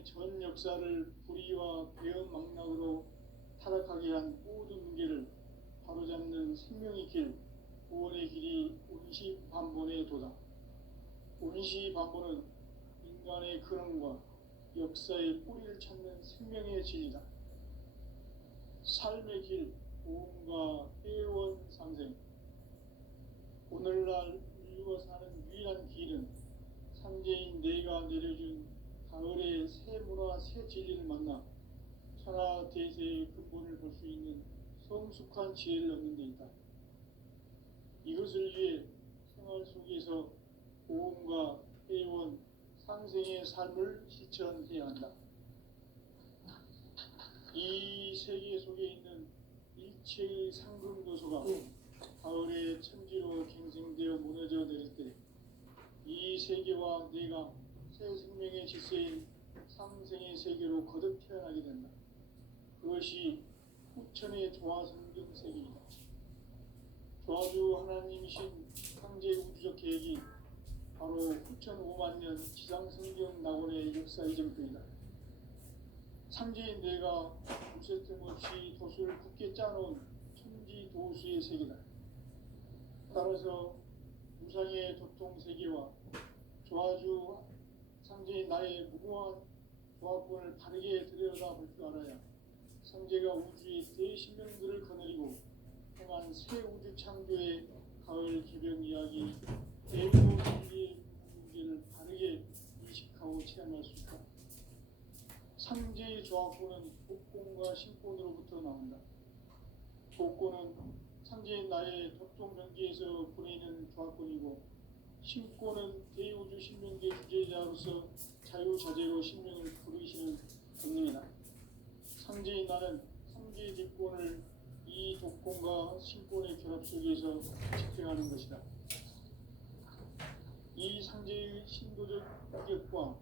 인간의 전 역사를 불의와 배은망락으로 타락하게 한 모든 문제를 바로잡는 생명의 길, 구원의 길이 운시반본에 도다. 운시반본은 인간의 근원과 역사의 뿌리를 찾는 생명의 진리다. 삶의 길, 보험과 회원 상생. 오늘날 인류가 사는 유일한 길은 상제인 내가 내려준 가을의 새 문화 새 진리를 만나 천하 대세의 근본을 볼 수 있는 성숙한 지혜를 얻는 데 있다. 이것을 위해 생활 속에서 보험과 회원 상생의 삶을 실천해야 한다. 이 세계 속에 있는 일체의 상금 요소가 가을의 천지로 갱생되어 무너져 내릴 때 이 세계와 내가 새 생명의 질서인 상생의 세계로 거듭 태어나게 된다. 그것이 후천의 조화성경 세계이다. 조화주 하나님이신 상제 우주적 계획이 바로 후천 5만 년 지상성경 낙원의 역사 이전부이다. 상제인 내가 무쇠 틈 없이 도수를 굳게 짜놓은 천지 도수의 세계다. 따라서 무상의 도통 세계와 조화주 상제인 나의 무궁한 조화권을 바르게 들여다볼 줄 알아야 상제가 우주의 대신명들을 거느리고 행한 새 우주 창조의 가을 개변 이야기 대부분 진리의 문제를 바르게 인식하고 체험할 수 있다. 상제의 조화권은 복권과 신권으로부터 나온다. 복권은 상제인 나의 독종 경계에서 보내는 조화권이고, 신권은 대우주 신명계 주제자로서 자유자재로 신명을 부르시는 권능이다. 상제인 나는 상제 뒷권을 이 독권과 신권의 결합 속에서 집행하는 것이다. 이 상제의 신도적 인격과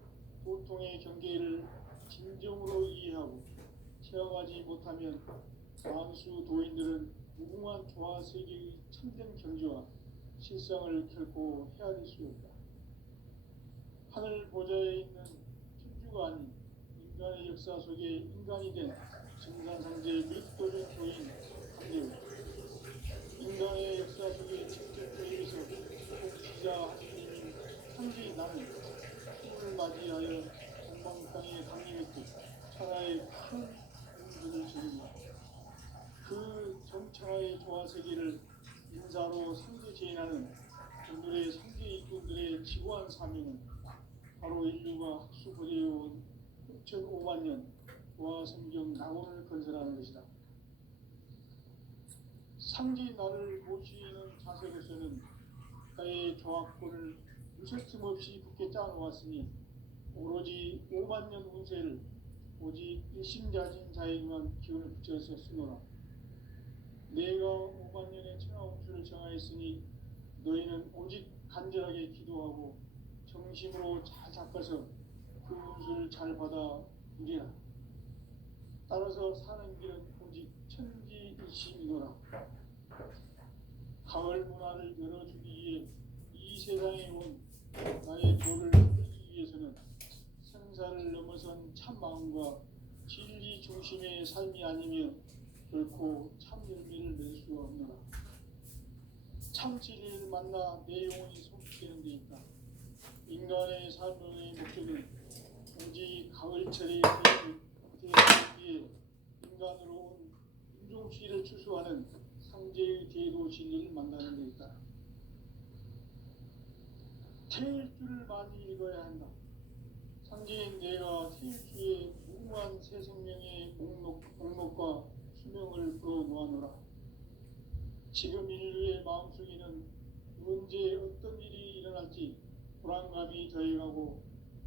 도통의 경계를 진정으로 이해하고 체험하지 못하면 만수 도인들은 무궁한 조화 세계의 참된 경지와 실상을 결코 헤아릴 수 없다. 하늘 보좌에 있는 천주가 아닌 인간의 역사 속에 인간이 된 증산상제의 밀도적 교인 강대우, 인간의 역사 속에 직접 교인에서 복지자 하느님인 상제인 나는 힘을 맞이하여 동방 땅에 강림했듯 천하의 큰 공주를 지닙니다. 그 정천하의 조화세계를 인사로 상제 제인하는 오늘의 상제 일꾼들의 지구한 사명은 바로 인류가 학수고대해온 6,500만 년 조화성경 낙원을 건설하는 것이다. 상제인 나를 모시는 자세로서는 나의 조화권을 무쇠틈 없이 굳게 짜놓았으니 오로지 5만 년 운세를 오직 일심자진 자에게만 기운을 붙여서 쓰노라. 내가 5만 년의 천하운수를 정하였으니 너희는 오직 간절하게 기도하고 정심으로 잘 닦아서 그 운수를 잘 받아 누리라. 따라서 사는 길은 오직 천지일심이노라. 가을 문화를 열어주기 위해 이 세상에 온 나의 도를 이루기 위해서는 생사를 넘어선 참 마음과 진리 중심의 삶이 아니면 결코 참 열매를 낼 수가 없노라. 참 진리를 만나 내 영혼이 성숙되는 데 있다. 인간의 삶의 목적은 오직 가을철의 대지에 인간으로 온 인종시를 추수하는 상제의 대도 진리를 만나는 데 있다. 태일주를 많이 읽어야 한다. 상제인 내가 태일주의 무궁한 새 생명의 목록과 수명을 풀어놓아노라. 지금 인류의 마음속에는 언제 어떤 일이 일어날지 불안감이 더해가고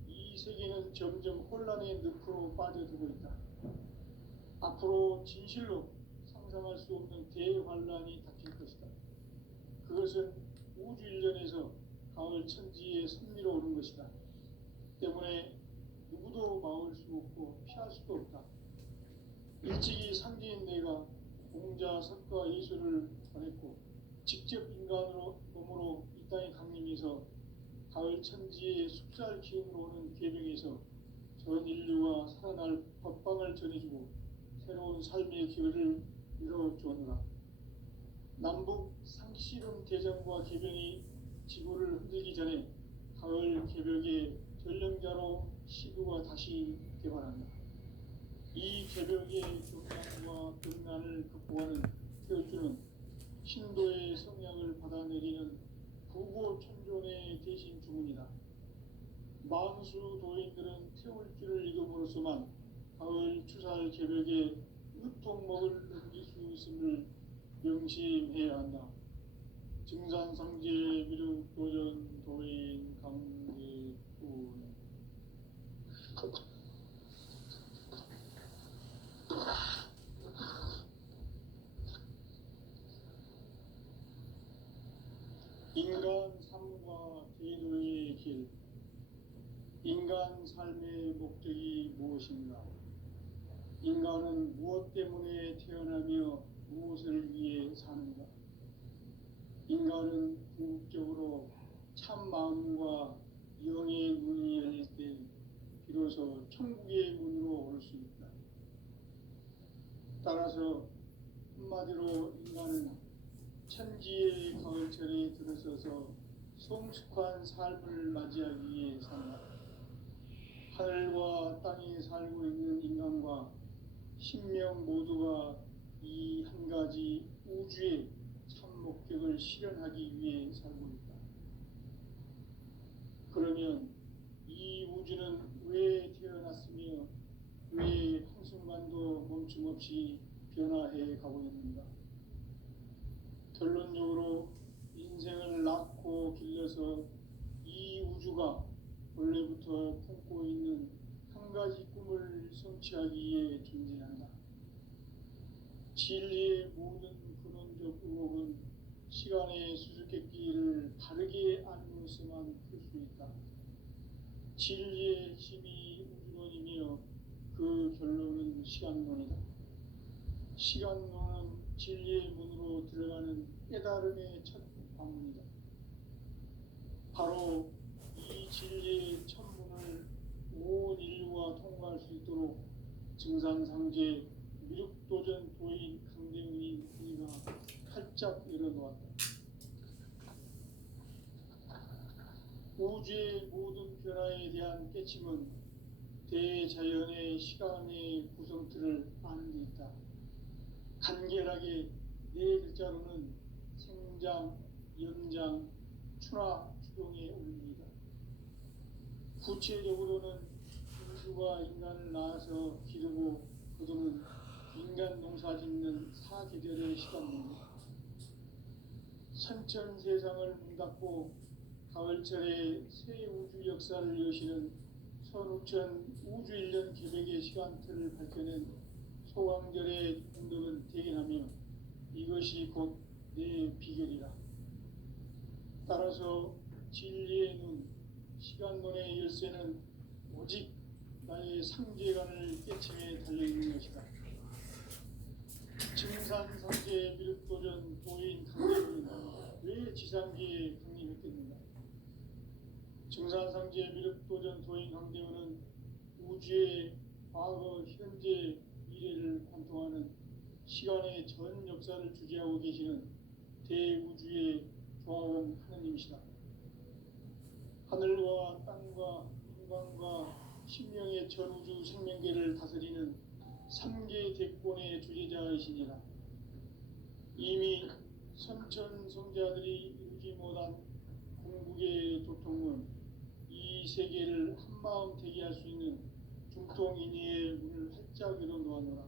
이 세계는 점점 혼란의 늪으로 빠져들고 있다. 앞으로 진실로 상상할 수 없는 대환란이 닥칠 것이다. 그것은 우주 일련에서 가을 천지의 섭리로 오는 것이다. 때문에 누구도 막을 수 없고 피할 수도 없다. 일찍이 상제인 내가 공자, 석가, 예술을 전했고 직접 인간으로 몸으로 이 땅에 강림해서 가을 천지의 숫살 기운으로 오는 계명에서 전 인류가 살아날 법방을 전해주고 새로운 삶의 기회를 열어주었노라. 남북 상씨름 대전과 개병이 지구를 흔들기 전에 가을 개벽의 전령자로 시구가 다시 개발한다. 이 개벽의 경향과 병난을 극복하는 태어주는 신도의 성향을 받아내리는 부고천존의 대신 주문이다. 만수 도인들은 태울주를 읽음으로써만 가을 추살 개벽의 유통목을 넘길 수 있음을 명심해야 한다. 증산상제 미륵도전 도인 강제군. 인간 삶과 제도의 길. 인간 삶의 목적이 무엇인가? 인간은 무엇 때문에 태어나며 무엇을 위해 사는가? 인간은 궁극적으로 참 마음과 영의 문이 열릴 때 비로소 천국의 문으로 올 수 있다. 따라서 한마디로 인간은 천지의 가을철에 들어서서 성숙한 삶을 맞이하기 위해 산다. 하늘과 땅에 살고 있는 인간과 신명 모두가 이 한 가지 우주의 참 목적을 실현하기 위해 살고 있다. 그러면 이 우주는 왜 태어났으며 왜 한순간도 멈춤 없이 변화해 가고 있는가? 결론적으로 인생을 낳고 길러서 이 우주가 원래부터 품고 있는 한 가지 꿈을 성취하기 위해 존재한다. 진리의 모든 근원적 의혹은 시간의 수수께끼를 바르게 알므로서만 풀 수 있다. 진리의 힘이 우주론이며 그 결론은 시간론이다. 시간론은 진리의 문으로 들어가는 깨달음의 첫 방문이다. 바로 이 진리의 천문을 온 인류가 통과할 수 있도록 증산상제 미륵도전 도인 강대훈이 우리가 활짝 열어놓았다. 우주의 모든 변화에 대한 깨침은 대자연의 시간의 구성틀을 아는 데 있다. 간결하게 네 글자로는 생장, 연장, 추나 추동의 원리이다. 구체적으로는 우주가 인간을 낳아서 기르고 거두는 인간 농사 짓는 사계절의 시간입니다. 선천 세상을 문닫고 가을철에 새 우주 역사를 여시는 선우천 우주 1년 계획의 시간틀을 밝혀낸 소강절의 공덕은 대견하며 이것이 곧 내 비결이라. 따라서 진리의 눈, 시간론의 열쇠는 오직 나의 상제관을 깨침에 달려있는 것이다. 증산상제 미륵도전 도인 강림은 왜 지상기에 강림했겠는가? 증산상제 미륵도전 도인 강대원은 우주의 과거, 현재, 미래를 관통하는 시간의 전 역사를 주재하고 계시는 대우주의 조화원 하느님이시다. 하늘과 땅과 인간과 신명의 전우주 생명계를 다스리는 3개 대권의 주재자이시니라. 이미 선천 성자들이 이루지 못한 궁극의 도통은 이 세계를 한마음 되게 할 수 있는 중통인의의 문을 활짝 열어놓았노라.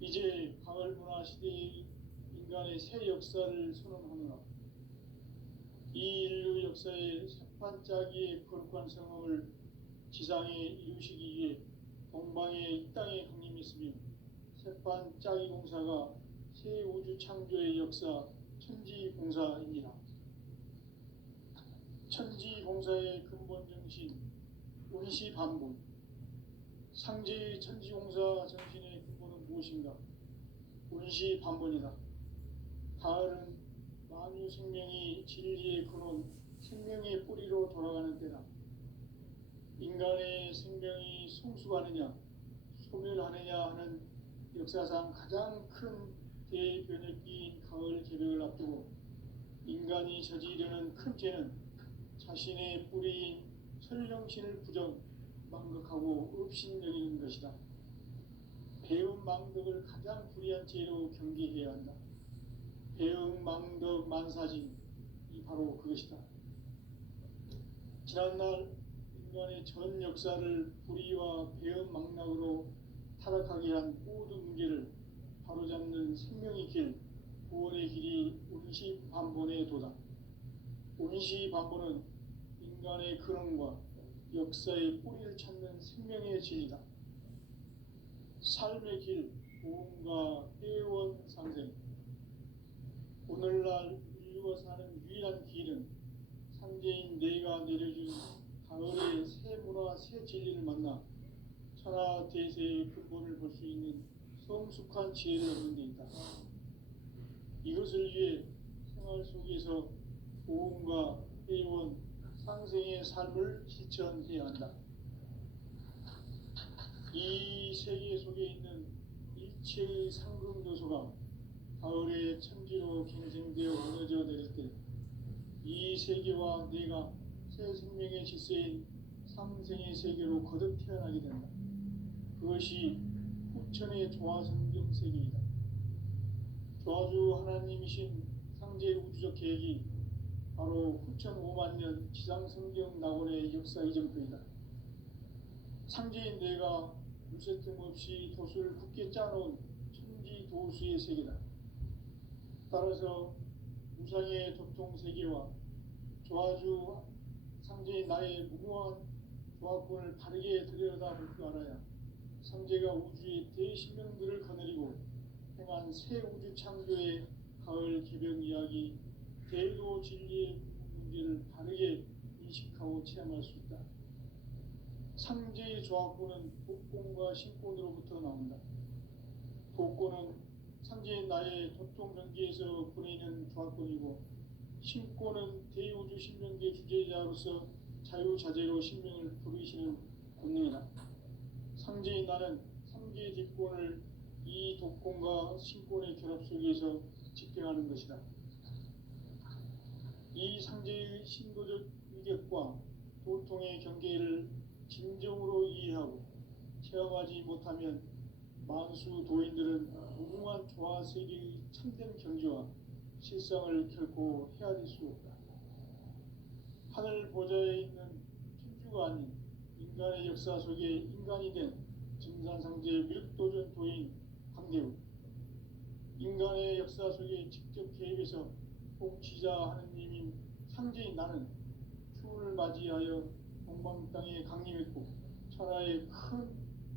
이제 가을 문화 시대의 인간의 새 역사를 선언하노라. 이 인류 역사의 새판짜기의 거룩한 성업을 지상에 이루시기 위해 동방의 이 땅에 강림했으며 새판짜기 공사가 새 우주 창조의 역사 천지공사입니다. 천지공사의 근본 정신 운시반복. 상제의 천지공사 정신의 근본은 무엇인가? 운시반복이다. 가을은 만유 생명이 진리의 근원, 생명의 뿌리로 돌아가는 때다. 인간의 생명이 성숙하느냐 소멸하느냐 하는 역사상 가장 큰 대변혁기인 가을 개벽을 앞두고 인간이 저지르는 큰 죄는 자신의 뿌리인 설령신을 부정 망각하고 업신여기는 것이다. 배움 망덕을 가장 불의한 죄로 경계해야 한다. 배움 망덕 만사진이 바로 그것이다. 지난날 인간의 전 역사를 불의와 배움 망락으로 타락하게 한 모든 문제를 바로잡는 생명의 길, 구원의 길이 운시반본의 도다. 운시반본은 인간의 근원과 역사의 뿌리를 찾는 생명의 진리다. 삶의 길, 보험과 회원 상생. 오늘날 인류가 사는 유일한 길은 상제인 내가 내려준 가을의 새 문화, 새 진리를 만나 천하 대세의 근본을 볼 수 있는 성숙한 지혜를 얻는 데 있다. 이것을 위해 생활 속에서 보험과 회원, 상생의 삶을 실천해야 한다. 이 세계 속에 있는 일체의 상금 요소가 가을의 천지로 갱생되어 무너져 내릴 때 이 세계와 내가 새 생명의 질서인 상생의 세계로 거듭 태어나게 된다. 그것이 후천의 조화성경 세계이다. 조화주 하나님이신 상제 우주적 계획이 바로 후천 5만 년 지상성경 낙원의 역사 이전표이다. 상제인 내가 물새틈 없이 도수를 굳게 짜놓은 천지 도수의 세계다. 따라서 무상의 도통 세계와 조화주 상제인 나의 무모한 조화권을 바르게 들여다볼 줄 알아야 상제가 우주의 대신명들을 거느리고 행한 새 우주 창조의 가을 개벽 이야기, 대도 진리의 문제를 바르게 인식하고 체험할 수 있다. 상제의 조화권은 독권과 신권으로부터 나온다. 독권은 상제인 나의 도통 경계에서 보내는 조화권이고, 신권은 대우주 신명계 주제자로서 자유자재로 신명을 부르시는 권능이다. 상제인 나는 상제의 뒷권을 이 독권과 신권의 결합 속에서 집행하는 것이다. 이 상제의 신도적 위력과 도통의 경계를 진정으로 이해하고 체험하지 못하면 만수 도인들은 무궁한 조화 세계의 참된 경지와 실상을 결코 헤아릴 수 없다. 하늘 보좌에 있는 천주가 아닌 인간의 역사 속에 인간이 된 증산상제 밀도전 도인 황대우, 인간의 역사 속에 직접 개입해서 통치자 하느님인 상제인 나는 추운을 맞이하여 동방 땅에 강림했고 천하의 큰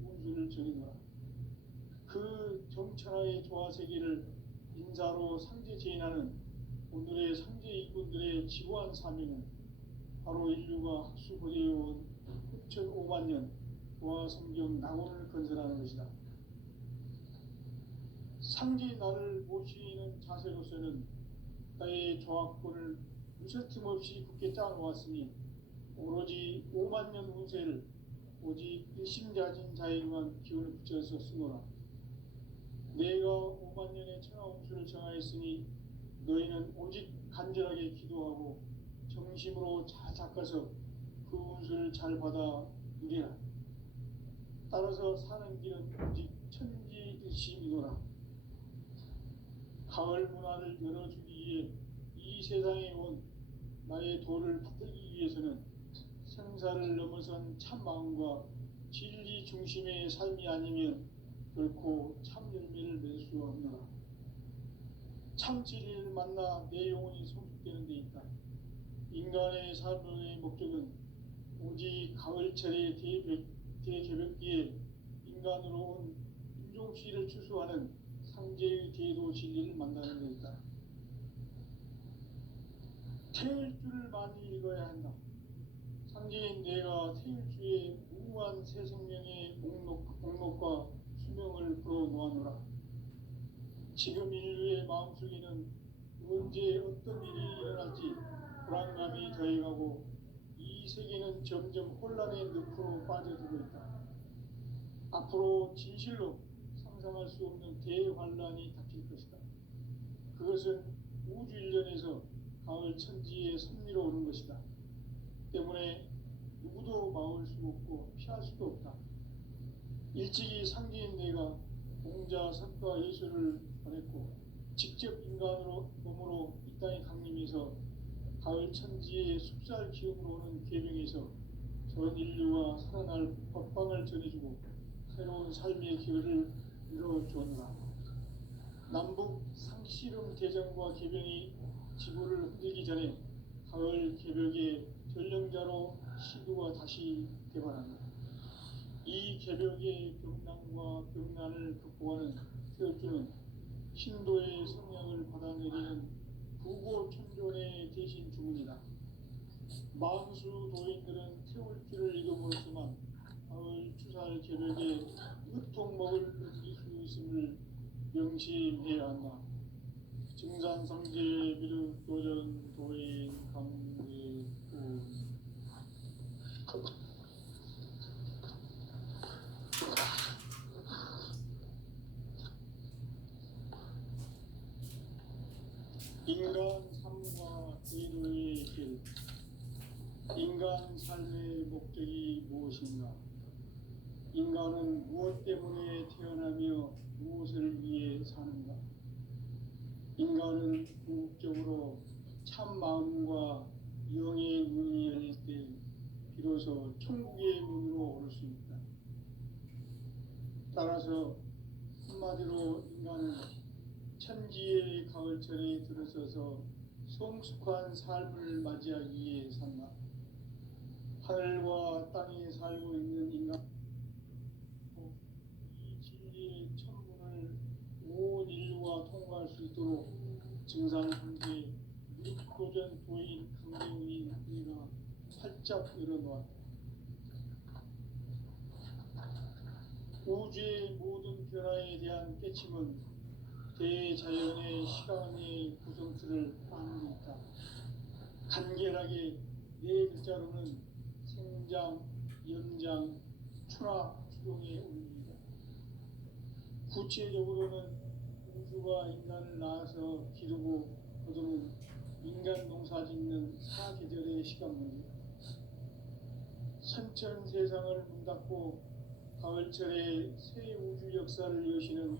운수를 전해노라. 그 정천하의 조화세계를 인사로 상제 제인하는 오늘의 상제 일꾼들의 지고한 사명은 바로 인류가 학수고대해온 후천 5만 년 조화성경 낙원을 건설하는 것이다. 상제 나를 모시는 자세로서는 나의 조화권을 무쇠틈 없이 굳게 짜놓았으니 오로지 5만 년 운세를 오직 일심자진 자에게만 기운을 붙여서 쓰노라. 내가 5만 년의 천하 운수를 정하였으니 너희는 오직 간절하게 기도하고 정심으로 잘 닦아서 그 운수를 잘 받아 누리라. 따라서 사는 길은 오직 천지듯이이노라. 가을 문화를 열어주기 위해 이 세상에 온 나의 도를 받들기 위해서는 생사를 넘어선 참 마음과 진리 중심의 삶이 아니면 결코 참 열매를 맺을 수 없노라. 참 진리를 만나 내 영혼이 성숙되는 데 있다. 인간의 삶의 목적은 오직 가을철의 대개벽기에 인간으로 온 인종시를 추수하는 상제의 대도 진리를 만나는 데 있다. 태일주를 많이 읽어야 한다. 상제인 내가 태일주의 무궁한 새 생명의 목록과 수명을 풀어 놓아노라. 지금 인류의 마음속에는 언제 어떤 일이 일어날지 불안감이 더해가고 이 이 세계는 점점 혼란의 늪으로 빠져들고 있다. 앞으로 진실로 상상할 수 없는 대환란이 닥칠 것이다. 그것은 우주 일련에서 가을 천지의 섭리로 오는 것이다. 때문에 누구도 막을 수 없고 피할 수도 없다. 일찍이 상계인 내가 공자, 석가, 예수를 보냈고 직접 인간으로 몸으로 이 땅에 강림해서 가을 천지의 숲살 기운으로 오는 계명에서 전 인류와 살아날 법방을 전해주고 새로운 삶의 기회를 이뤄주었노라. 남북 상씨름 대전과 계병이 지구를 흔들기 전에 가을 개벽의 전령자로 시도가 다시 개발한다. 이 개벽의 병난과 병난을 극복하는 태엽주는 신도의 성향을 받아내리는 부고천존의 대신 주문이다. 만수 도인들은 태울주를 읽어보았지만 가을 추살 개벽에 으통먹을 느낄 수 있음을 명심해야 한다. 증산상제 미륵 도전 도인 강대군 인간 삶과 제도의 길. 인간 삶의 목적이 무엇인가? 인간은 무엇 때문에 태어나며 무엇을 위해 사는가? 인간은 궁극적으로 참 마음과 영의 문이 열릴 때 비로소 천국의 문으로 오를 수 있다. 따라서 한마디로 인간은 천지의 가을철에 들어서서 성숙한 삶을 맞이하기 위해 산다. 하늘과 땅에 살고 있는 인간, 이 진리의 천문을 온 인류가 통과할 수 있도록 증산상제 미륵도전 도인 강대훈이 우리가 활짝 열어놓았다. 우주의 모든 변화에 대한 깨침은 대자연의 시간의 구성틀을 따르고 있다. 간결하게 네 글자로는 생장, 연장, 추락, 추동의 원리이다. 구체적으로는 우주가 인간을 낳아서 기르고 거두는 인간 농사 짓는 사계절의 시간 문제. 선천 세상을 문 닫고 가을철에 새 우주 역사를 여시는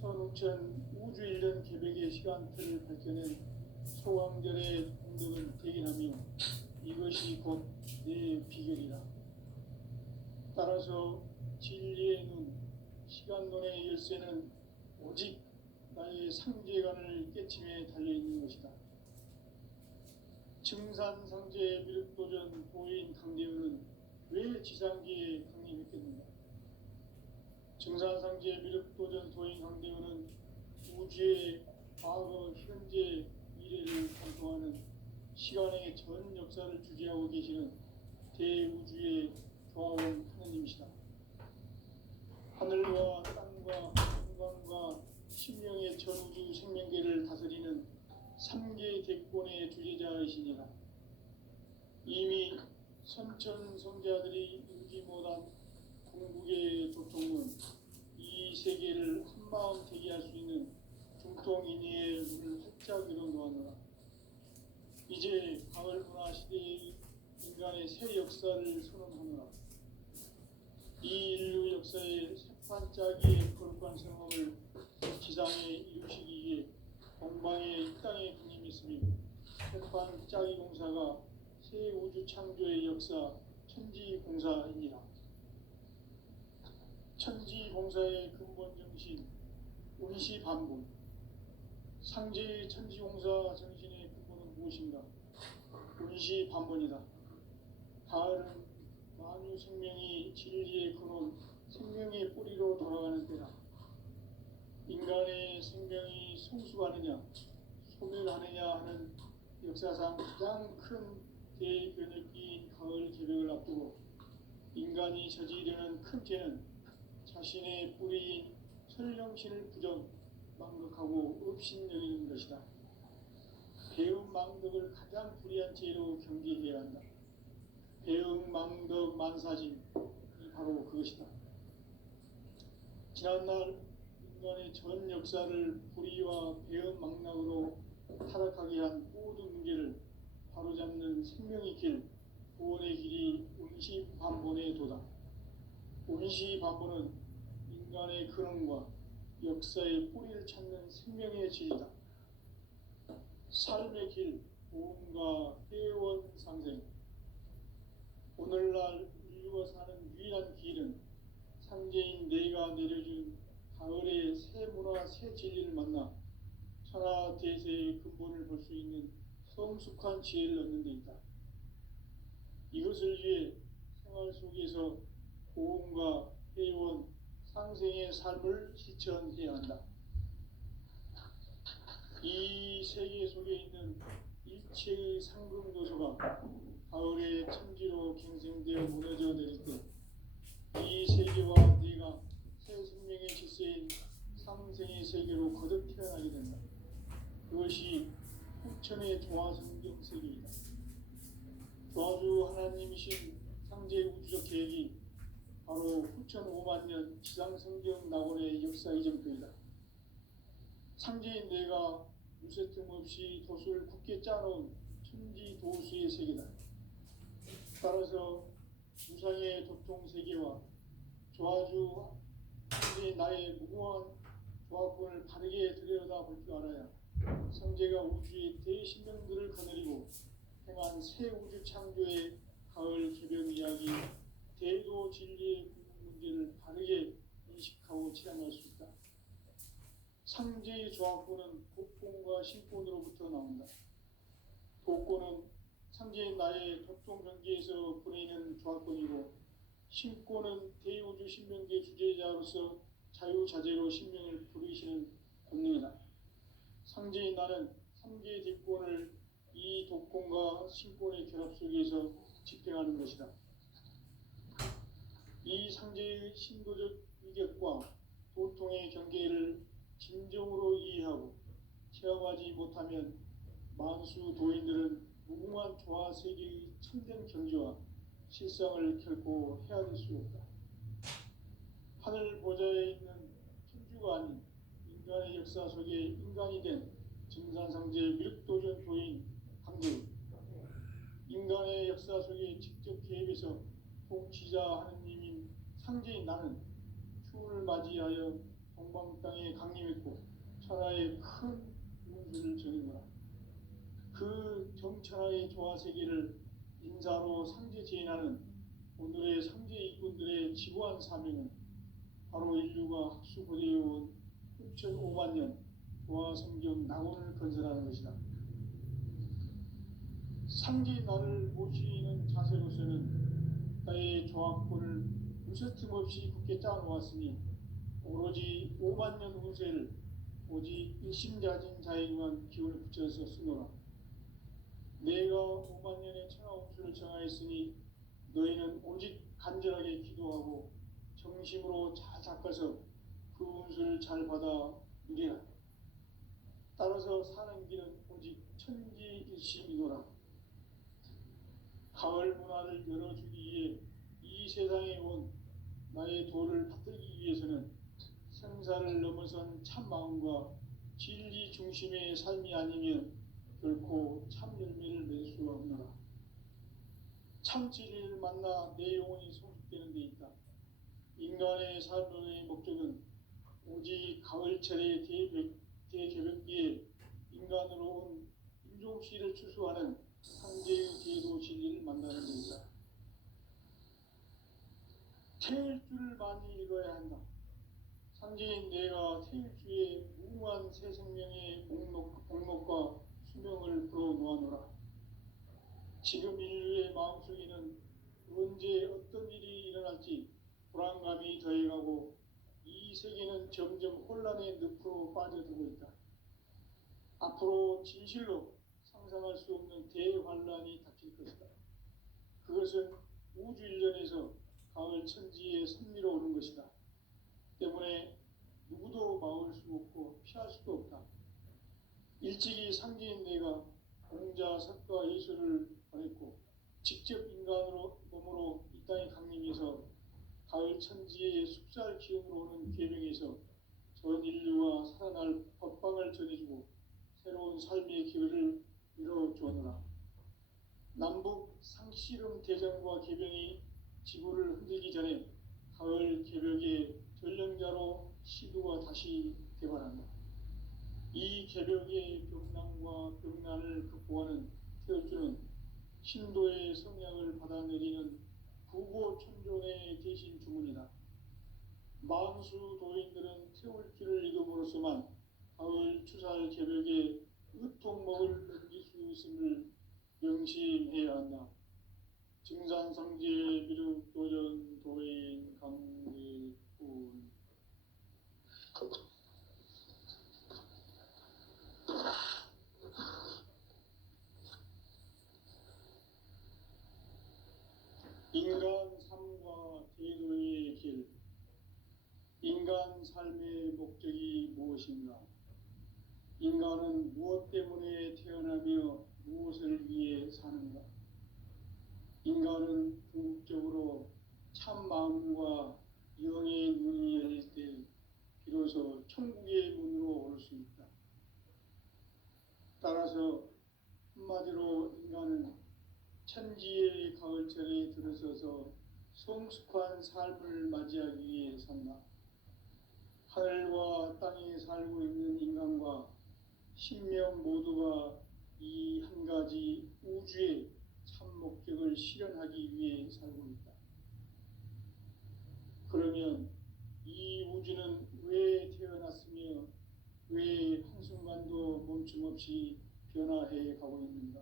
선우천 우주일년 개벽의 시간틀을 밝혀낸 소강절의 공덕은 대견하며 이것이 곧 내 비결이라. 따라서 진리의 눈, 시간론의 열쇠는 오직 나의 상제관을 깨침에 달려있는 것이다. 증산상제 미륵도전 도인 강대훈은 왜 지상계에 강림했겠는가? 증산상제 미륵도전 도인 강대훈은 우주의 과거, 현재, 미래를 관통하는 시간의 전 역사를 주재하고 계시는 대우주의 조화원 하느님이시다. 하늘과 땅과 인간과 신명의 전우주 생명계를 다스리는 3계 대권의 주제자이시니라. 이미 선천 성자들이 이루지 못한 궁극의 도통은 이 세계를 한마음 되게 할 수 있는 중통인의의 문을 활짝 열어놓았노라. 이제 가을 문화 시대의 인간의 새 역사를 선언하노라. 이 인류 역사의 새판짜기의 거룩한 성함을 지상에 이루시기 위해 공방의 이 땅에 군림했으며 새판짜기 공사가 새 우주 창조의 역사 천지공사이니라. 천지공사의 근본 정신 운시반분. 상제의 천지공사 정신의 근본은 무엇인가? 운시반분이다. 가을은 만유 생명이 진리의 근원, 생명의 뿌리로 돌아가는 때다. 인간의 생명이 성숙하느냐, 소멸하느냐 하는 역사상 가장 큰 대변혁기인 가을 개벽을 앞두고 인간이 저지르는 큰 죄는 자신의 뿌리인 설령신을 부정, 망극하고 업신여기는 것이다. 배운 망덕을 가장 불의한 죄로 경계해야 한다. 배응망덕 만사진, 이 바로 그것이다. 지난날 인간의 전 역사를 불의와 배은망락으로 타락하게 한 모든 문제를 바로잡는 생명의 길, 구원의 길이 운시반본의 도다. 운시반본은 인간의 근원과 역사의 뿌리를 찾는 생명의 진리다. 삶의 길, 구원과 회원 상생. 오늘날 인류가 사는 유일한 길은 상제인 내가 내려준 가을의 새 문화, 새 진리를 만나 천하 대세의 근본을 볼 수 있는 성숙한 지혜를 얻는 데 있다. 이것을 위해 생활 속에서 보험과 회원, 상생의 삶을 실천해야 한다. 이 세계 속에 있는 일체의 상금 요소가 가을의 천지로 갱생되어 무너져 내릴 때 이 세계와 네가 새 생명의 질서인 상생의 세계로 거듭 태어나게 된다. 그것이 후천의 조화성경 세계이다. 조화주 하나님이신 상제 우주적 계획이 바로 후천 5만 년 지상성경 낙원의 역사 이정표이다. 상제인 내가 무쇠 틈 없이 도수를 굳게 짜놓은 천지 도수의 세계다. 따라서 무상의 도통 세계와 조화주 상제인 나의 무궁한 조화권을 바르게 들여다볼 줄 알아야 상제가 우주의 대신명들을 거느리고 행한 새 우주 창조의 가을 개변 이야기, 대도 진리의 문제를 바르게 인식하고 체험할 수 있다. 상제의 조화권은 독권과 신권으로부터 나온다. 독권은 상제인 나의 도통 경계에서 보내는 조화권이고, 신권은 대우주 신명계 주제자로서 자유자재로 신명을 부르시는 권능이다. 상제인 나는 3개의 뒷권을 이 독권과 신권의 결합 속에서 집행하는 것이다. 이 상제의 신도적 위격과 도통의 경계를 진정으로 이해하고 체험하지 못하면 만수 도인들은 무궁한 조화 세계의 참된 경지와 실상을 결코 헤아릴 수 없다. 하늘 보좌에 있는 천주가 아닌 인간의 역사 속에 인간이 된 증산상제 밀도전 도인 강들, 인간의 역사 속에 직접 개입해서 통치자 하느님인 상제인 나는 추운을 맞이하여 동방 땅에 강림했고 천하의 큰 운수를 정했노라. 그 정천하의 조화 세계를 인사로 상제 제인하는 오늘의 상제 일꾼들의 지고한 사명은 바로 인류가 학수고대해온 6,5만 년 조화 성경 낙원을 건설하는 것이다. 상제인 나를 모시는 자세로서는 나의 조화권을 무쇠틈 없이 굳게 짜놓았으니 오로지 5만 년 운세를 오직 일심자진 자에게만 기운을 붙여서 쓰노라. 내가 5만 년의 천하 운수를 정하였으니 너희는 오직 간절하게 기도하고 정심으로 잘 닦아서 그 운수를 잘 받아 누리라. 따라서 사는 길은 오직 천지일심이노라. 가을 문화를 열어주기 위해 이 세상에 온 나의 도를 받들기 위해서는 생사를 넘어선 참 마음과 진리 중심의 삶이 아니면 결코 참 열매를 맺을 수가 없노라. 참 진리를 만나 내 영혼이 성숙되는 데 있다. 인간의 삶의 목적은 오직 가을철의 대개벽기에 인간으로 온 인종씨를 추수하는 상제의 대도 진리를 만나는 데 있다. 태일주를 많이 읽어야 한다. 상제인 내가 태일주의 무궁한 새 생명의 목록과 수명을 불어놓아노라. 지금 인류의 마음속에는 언제 어떤 일이 일어날지 불안감이 더해가고 이 세계는 점점 혼란의 늪으로 빠져들고 있다. 앞으로 진실로 상상할 수 없는 대환란이 닥칠 것이다. 그것은 우주 일련에서 가을 천지에 선미로 오는 것이다. 때문에 누구도 막을 수 없고 피할 수도 없다. 일찍이 상제인 내가 공자, 석가, 예수를 보냈고 직접 인간으로 몸으로 이 땅에 강림해서 가을 천지의 숲살 기운으로 오는 계명에서 전 인류와 살아날 법방을 전해주고 새로운 삶의 기회를 열어주었노라. 남북 상씨름 대전과 계병이 지구를 흔들기 전에 가을 개벽의 전령자로 시두가 다시 개발한다. 이 개벽의 병난과 병난을 극복하는 태어주는 신도의 성약을 받아내리는 구보천존의 대신 주문이다. 만수 도인들은 태울 길을 잃음으로써만 가을 추살 개벽의 으통목을 넘길 수 있음을 명심해야 한다. 증산상제 미륵 도전 도인 강대군. 인간 삶과 대도의 길. 인간 삶의 목적이 무엇인가? 인간은 무엇 때문에 태어나며 무엇을 위해 사는가? 인간은 궁극적으로 참 마음과 영의 문이 열릴 때 비로소 천국의 문으로 올 수 있다. 따라서 한마디로 인간은 천지의 가을철에 들어서서 성숙한 삶을 맞이하기 위해 산다. 하늘과 땅에 살고 있는 인간과 신명 모두가 이 한 가지 우주의 참 목적을 실현하기 위해 살고 있다. 그러면 이 우주는 왜 태어났으며 왜 한순간도 멈춤없이 변화해 가고 있는가?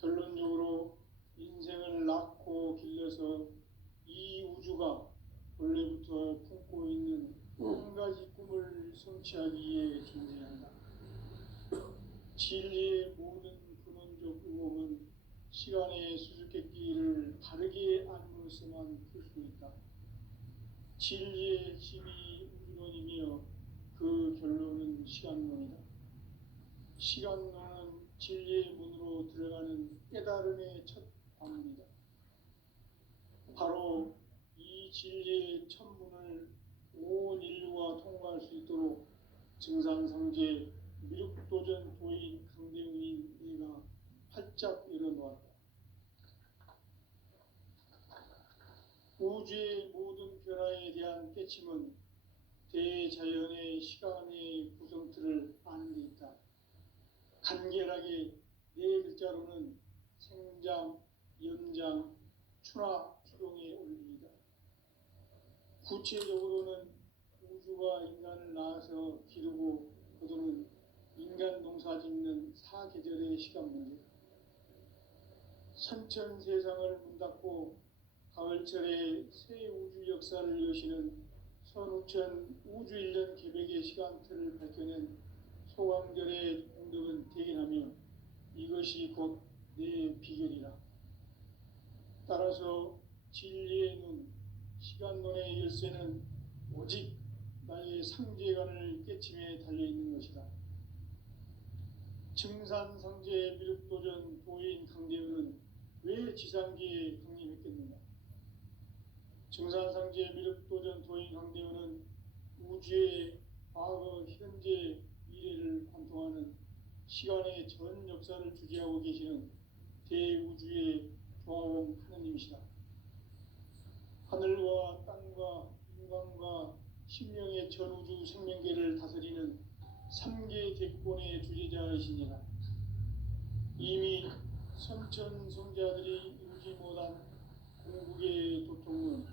결론적으로 인생을 낳고 길러서 이 우주가 원래부터 품고 있는 한 가지 꿈을 성취하기 위해 존재한다. 진리의 모든 근원적 의혹은 시간의 수수께끼를 바르게 알므로서만 풀 수 있다. 진리의 핵심이 우주론이며 그 결론은 시간론이다. 시간론은 진리의 문으로 들어가는 깨달음의 첫 관문이다. 바로 이 진리의 첫 문을 온 인류가 통과할 수 있도록 증산상제 미륵도전 도인 강대웅인 내가 활짝 열어놓았다. 우주의 모든 변화에 대한 깨침은 대자연의 시간의 구성틀을 아는 데 있다. 간결하게 네 글자로는 생장, 연장, 추나 추동의 원리이다. 구체적으로는 우주가 인간을 낳아서 기르고 거두는 인간 농사 짓는 사계절의 시간 문제. 선천 세상을 문 닫고 가을철에 새 우주 역사를 여시는 선우천 우주 1년 개벽의 시간틀을 밝혀낸 소강절의 공덕은 대견하며 이것이 곧 내 비결이라. 따라서 진리의 눈, 시간론의 열쇠는 오직 나의 상제관을 깨침에 달려있는 것이다. 증산상제 미륵도전 도인 강대훈은 왜 지상기에 강림했겠는가? 증산상제 미륵도전 도인 강대훈은 우주의 과거, 현재, 미래를 관통하는 시간의 전 역사를 주재하고 계시는 대우주의 조화원 하느님이시다. 하늘과 땅과 인간과 신명의 전우주 생명계를 다스리는 3계 대권의 주재자이시니라. 이미 선천성자들이 이루지 못한 궁극의 도통은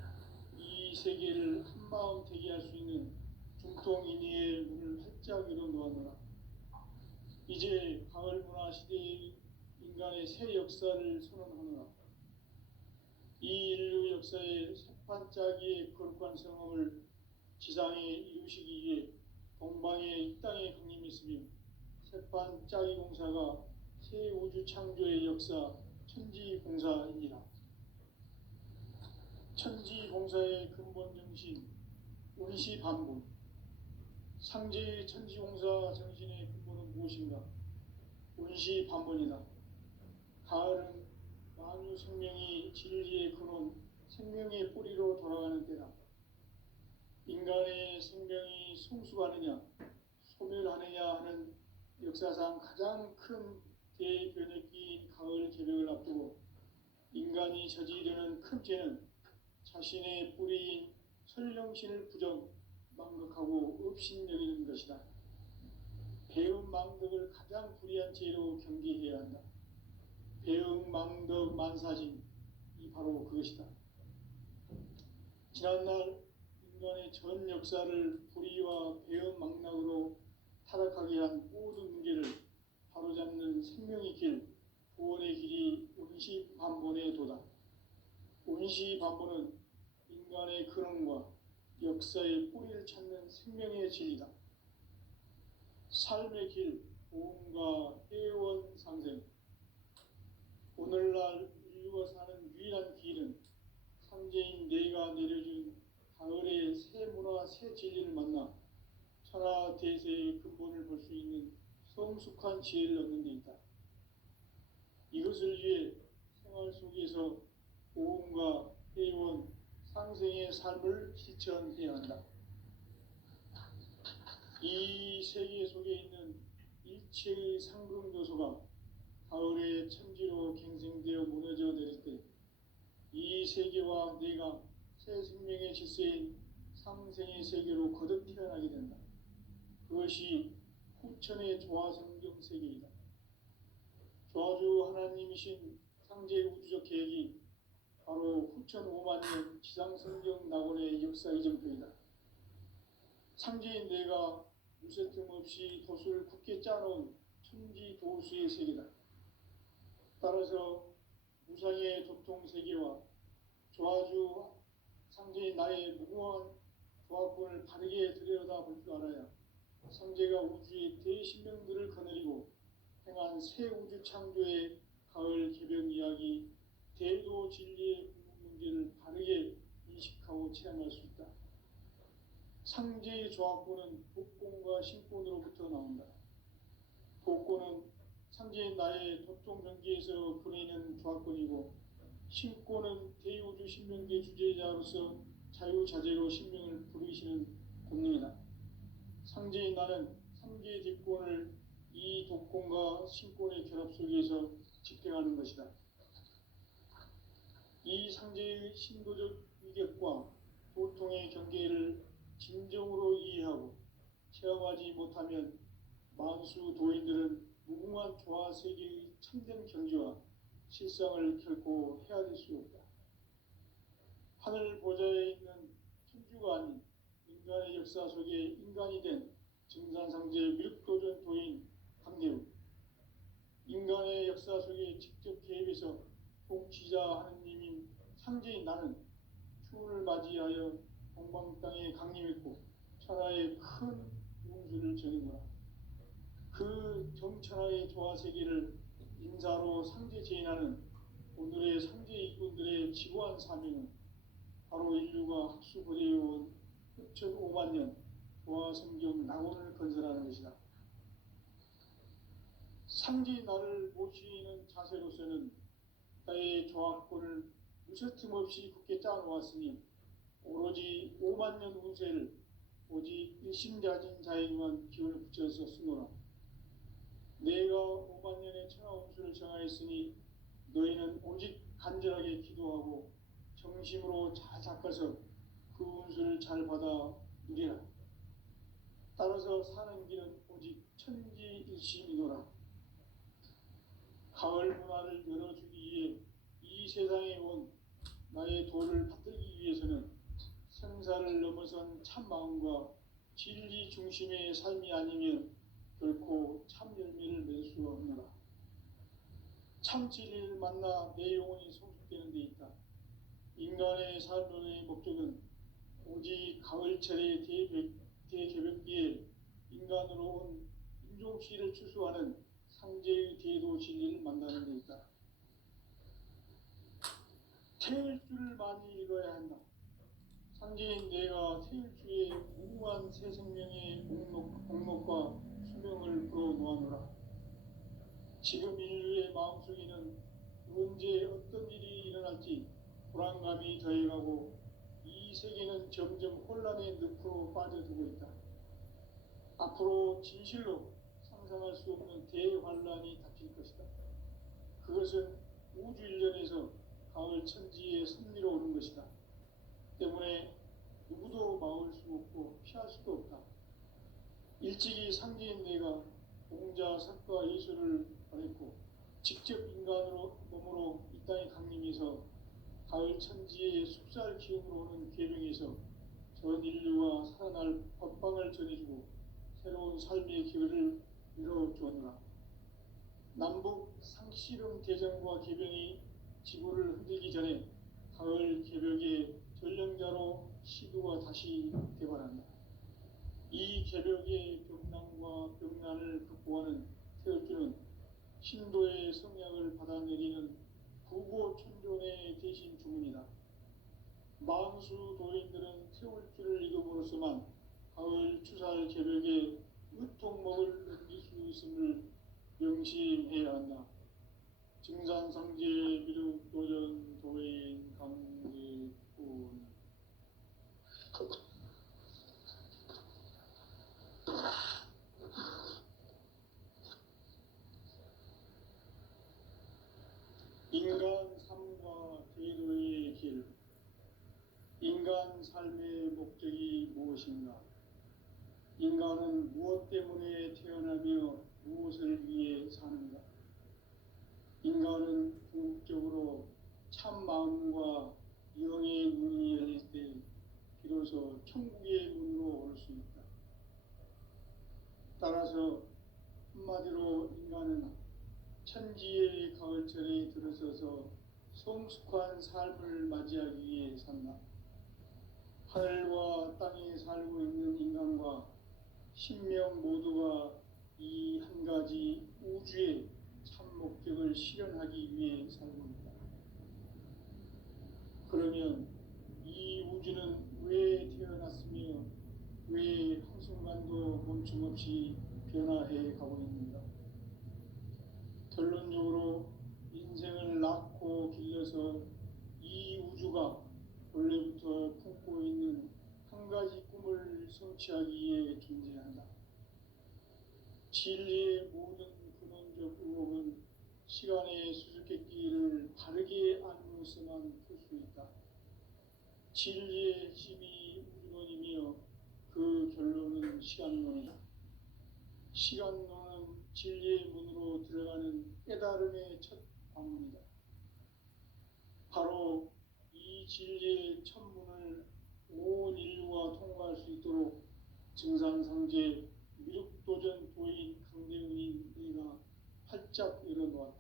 이 세계를 한마음 되게 할 수 있는 중통인의의 문을 활짝 열어놓았노라. 이제 가을 문화 시대의 인간의 새 역사를 선언하노라. 이 인류 역사의 새판짜기의 거룩한 성험을 지상에 이루시기 위해 동방의 이 땅에 강림했으며 새판짜기 공사가 새 우주 창조의 역사 천지공사이니라. 천지공사의 근본 정신 운시반복. 상제의 천지공사 정신의 근본은 무엇인가? 운시반복이다. 가을은 만유 생명이 진리의 근원, 생명의 뿌리로 돌아가는 때다. 인간의 생명이 성숙하느냐, 소멸하느냐 하는 역사상 가장 큰 대변혁기인 가을 개벽을 앞두고 인간이 저지르는 큰 죄는 자신의 뿌리인 설령신을 부정, 망각하고 업신여기는 것이다. 배음 망덕을 가장 불의한 죄로 경계해야 한다. 배음 망덕 만사진, 이 바로 그것이다. 지난날 인간의 전 역사를 불의와 배음 망락으로 타락하게 한 모든 문제를 바로잡는 생명의 길, 구원의 길이 운시반본의 도다. 운시반본은 인간의 근원과 역사의 뿌리를 찾는 생명의 진리다. 삶의 길, 보험과 회원 상생. 오늘날 인류가 사는 유일한 길은 삼재인 내가 내려준 가을의 새 문화, 새 진리를 만나 천하 대세의 근본을 볼 수 있는 성숙한 지혜를 얻는 데 있다. 이것을 위해 생활 속에서 보험과 회원, 상생의 삶을 실천해야 한다. 이 세계 속에 있는 일체의 상금도서가 가을의 천지로 갱생되어 무너져 내릴 때 이 세계와 내가 새 생명의 질서인 상생의 세계로 거듭 태어나게 된다. 그것이 후천의 조화성경 세계이다. 조화주 하나님이신 상제 우주적 계획이 바로 후천 5만 년 지상성경 낙원의 역사 이정표이다. 상제인 내가 무쇠 틈 없이 도수를 굳게 짜놓은 천지 도수의 세계다. 따라서 무상의 도통 세계와 조화주 상제인 나의 무궁한 조화권을 바르게 들여다볼 줄 알아야 상제가 우주의 대신명들을 거느리고 행한 새 우주 창조의 가을 개벽 이야기, 대도 진리의 궁극 문제를 바르게 인식하고 체험할 수 있다. 상제의 조화권은 복권과 신권으로부터 나온다. 복권은 상제인 나의 도통 경계에서 부리는 조화권이고, 신권은 대우주 신명계 주제자로서 자유자재로 신명을 부르시는 본능이다. 상제인 나는 상계 뒷권을 이 독권과 신권의 결합 속에서 집행하는 것이다. 이 상제의 신도적 위격과 도통의 경계를 진정으로 이해하고 체험하지 못하면 만수 도인들은 무궁한 조화 세계의 참된 경지와 실상을 결코 헤아릴 수 없다. 하늘 보좌에 있는 천주가 아닌 인간의 역사 속에 인간이 된 증산상제 밀도전 도인 강대우, 인간의 역사 속에 직접 개입해서 통치자 하느님인 상제인 나는 추운을 맞이하여 동방 땅에 강림했고 천하의 큰 운수를 정했노라. 그 정천하의 조화세계를 인사로 상제 제인하는 오늘의 상제 일꾼들의 지고한 사명은 바로 인류가 학수고대해온 후천 5만 년 조화성경 낙원을 건설하는 것이다. 상제인 나를 모시는 자세로서는 나의 조화권을 무쇠틈 없이 굳게 짜놓았으니 오로지 5만 년 운세를 오직 일심자진 자에게만 기운을 붙여서 쓰노라. 내가 5만 년의 천하 운수를 정하였으니 너희는 오직 간절하게 기도하고 정심으로 잘 닦아서 그 운수를 잘 받아 누리라. 따라서 사는 길은 오직 천지일심이노라. 가을 문화를 열어주기 위해 이 세상에 온 나의 도를 받들기 위해서는 생사를 넘어선 참 마음과 진리 중심의 삶이 아니면 결코 참 열매를 맺을 수가 없노라. 참 진리를 만나 내 영혼이 성숙되는 데 있다. 인간의 삶의 목적은 오직 가을철의 대개벽기에 인간으로 온 인종시를 추수하는 상제의 대도 진리를 만나는 데 있다. 태일주를 많이 읽어야 한다. 상제인 내가 태일주의 무궁한 새 생명의 목록과 수명을 불어놓아노라. 지금 인류의 마음속에는 언제 어떤 일이 일어날지 불안감이 더해가고 이 세계는 점점 혼란의 늪으로 빠져들고 있다. 앞으로 진실로 상상할 수 없는 대환란이 닥칠 것이다. 그것은 우주 일련에서 가을 천지의 섭리로 오는 것이다. 때문에 누구도 막을 수 없고 피할 수도 없다. 일찍이 상제인 내가 공자, 석가, 예수를 보냈고 직접 인간으로 몸으로 이 땅에 강림해서 가을 천지의 숲살 기운으로 오는 계명에서 전 인류와 살아날 법방을 전해주고 새로운 삶의 기회를 열어주었노라. 남북 상씨름 대전과 개병이 지구를 흔들기 전에 가을 개벽의 전령자로 시도가 다시 되관한다. 이 개벽의 병난과 병난을 극복하는 태엽주는 신도의 성약을 받아내리는 부고천존의 대신 주문이다. 만수 도인들은 태울주를 이름으로서만 가을 추살 개벽의 으통목을 넘길 수 있음을 명심해야 한다. 증산상제 미륵도전 도인 강제군 인간 삶과 제도의 길. 인간 삶의 목적이 무엇인가? 인간은 무엇 때문에 태어나며 무엇을 위해 사는가? 인간은 궁극적으로 참 마음과 영의 문이 열릴 때 비로소 천국의 문으로 올 수 있다. 따라서 한마디로 인간은 천지의 가을철에 들어서서 성숙한 삶을 맞이하기 위해 산다. 하늘과 땅에 살고 있는 인간과 신명 모두가 이 한 가지 우주의 참 목적을 실현하기 위해 살고 있다. 그러면 이 우주는 왜 태어났으며 왜 한순간도 멈춤없이 변화해 가고 있는가? 결론적으로 인생을 낳고 길러서 이 우주가 원래부터 품고 있는 한 가지 꿈을 성취하기 위해 존재한다. 진리의 모든 근원적 의혹은 시간의 수수께끼를 바르게 알므로서만 풀 수 있다. 진리의 핵심이 우주론이며 그 결론은 시간론이다. 시간론은 진리의 문으로 들어가는 깨달음의 첫 방문이다. 바로 이 진리의 첫 문을 온 인류가 통과할 수 있도록 증산상제 미륵도전 도인 강대훈인 내가 활짝 열어놓았다.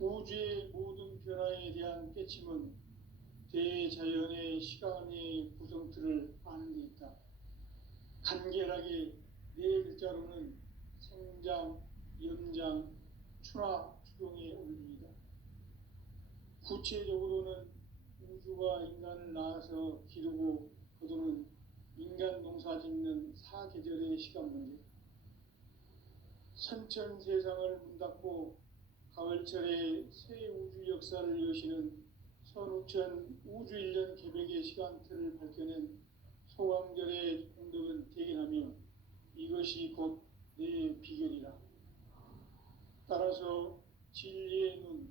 우주의 모든 변화에 대한 깨침은 대자연의 시간의 구성틀을 아는 데 있다. 간결하게 네 글자로는 생장, 염장, 추나 추동의 원리이다. 구체적으로는 우주가 인간을 낳아서 기르고 거두는 인간 농사 짓는 사계절의 시간 문제. 선천 세상을 문 닫고 가을철에 새 우주 역사를 여시는 선우천 우주일년 개벽의 시간틀을 밝혀낸 소강절의 공덕은 대견하며 이것이 곧 내 비결이라. 따라서 진리의 눈,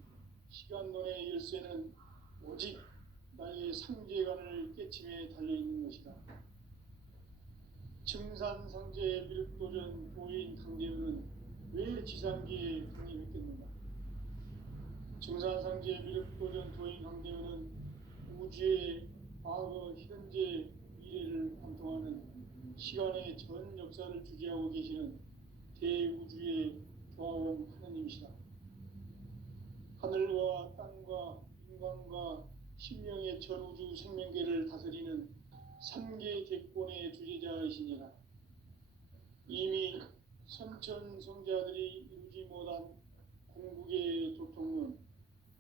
시간론의 열쇠는 오직 나의 상제관을 깨침에 달려있는 것이다. 증산상제 미륵도전 도인 강대훈은 왜 지상기에 강림했겠는가? 증산상제 미륵도전 도인 강대훈은 우주의 과거, 현재, 미래를 관통하는 시간의 전 역사를 주재하고 계시는 대우주의 조화원 하느님이시다. 하늘과 땅과 인간과 신명의 전우주 생명계를 다스리는 3계 객본의 주제자이시니라. 이미 선천성자들이 이루지 못한 궁극의 도통론,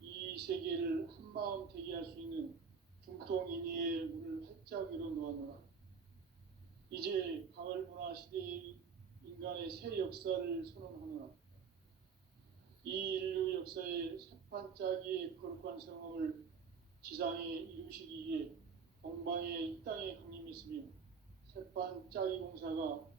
이 세계를 한마음 되게 할 수 있는 중통인의의 문을 활짝 열어놓았노라. 이제 가을 문화 시대의 인간의 새 역사를 선언하노라. 이 인류 역사의 새판짜기의 거룩한 성업을 지상에 이루시기 위해 동방의 이 땅에 강림했으며 새판짜기 공사가